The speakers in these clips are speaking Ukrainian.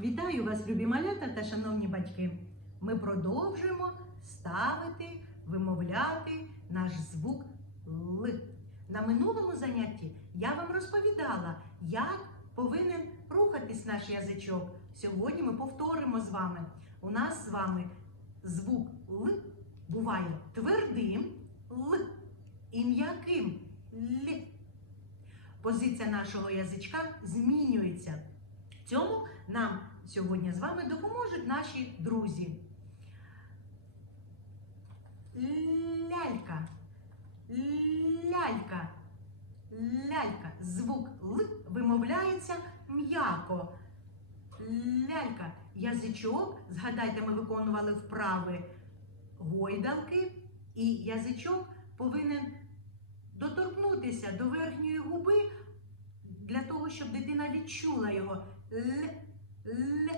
Вітаю вас, любі малята та шановні батьки. Ми продовжуємо ставити, вимовляти наш звук Л. На минулому занятті я вам розповідала, як повинен рухатись наш язичок. Сьогодні ми повторимо з вами. У нас з вами звук Л буває твердим Л і м'яким Л. Позиція нашого язичка змінюється. Цьому нам сьогодні з вами допоможуть наші друзі. Лялька. Лялька. Лялька. Звук Л вимовляється м'яко. Лялька. Язичок. Згадайте, ми виконували вправи гойдалки, і язичок повинен доторкнутися до верхньої губи для того, щоб дитина відчула його. Л, л.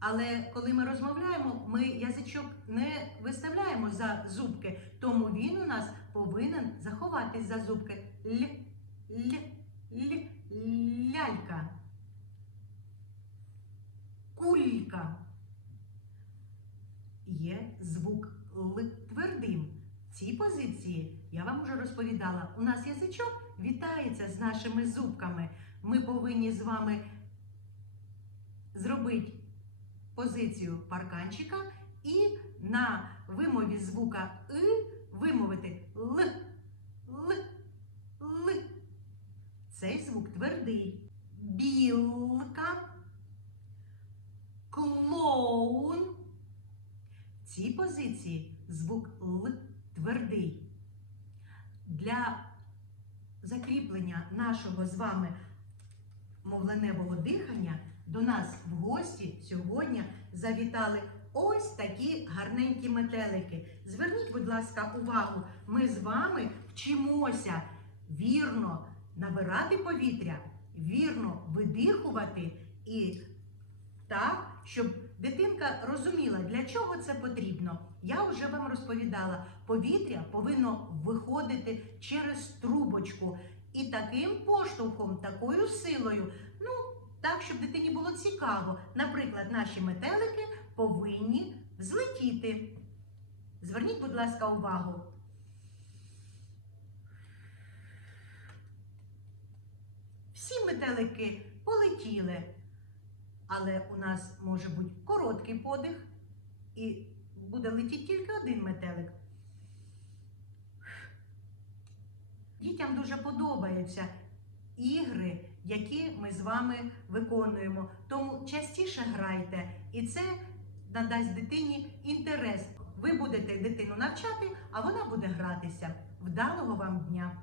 Але коли ми розмовляємо, ми язичок не виставляємо за зубки, тому він у нас повинен заховатись за зубки. Л, л, л, лялька. Кулька. Є звук Л твердим. В цій позиції я вам вже розповідала, у нас язичок вітається з нашими зубками. Ми повинні з вами зробити позицію парканчика і на вимові звука И вимовити Л, Л, Л. Цей звук твердий. Білка, клоун. В цій позиції звук Л твердий. Для закріплення нашого з вами мовленевого дихання до нас в гості сьогодні завітали ось такі гарненькі метелики. Зверніть, будь ласка, увагу, ми з вами вчимося вірно набирати повітря, вірно видихувати і так, щоб дитинка розуміла, для чого це потрібно. Я вже вам розповідала, повітря повинно виходити через трубочку. І таким поштовхом, такою силою, ну, так, щоб дитині було цікаво. Наприклад, наші метелики повинні взлетіти. Зверніть, будь ласка, увагу. Всі метелики полетіли. Але у нас може бути короткий подих, і буде летіти тільки один метелик. Дітям дуже подобаються ігри, які ми з вами виконуємо. Тому частіше грайте, і це надасть дитині інтерес. Ви будете дитину навчати, а вона буде гратися. Вдалого вам дня!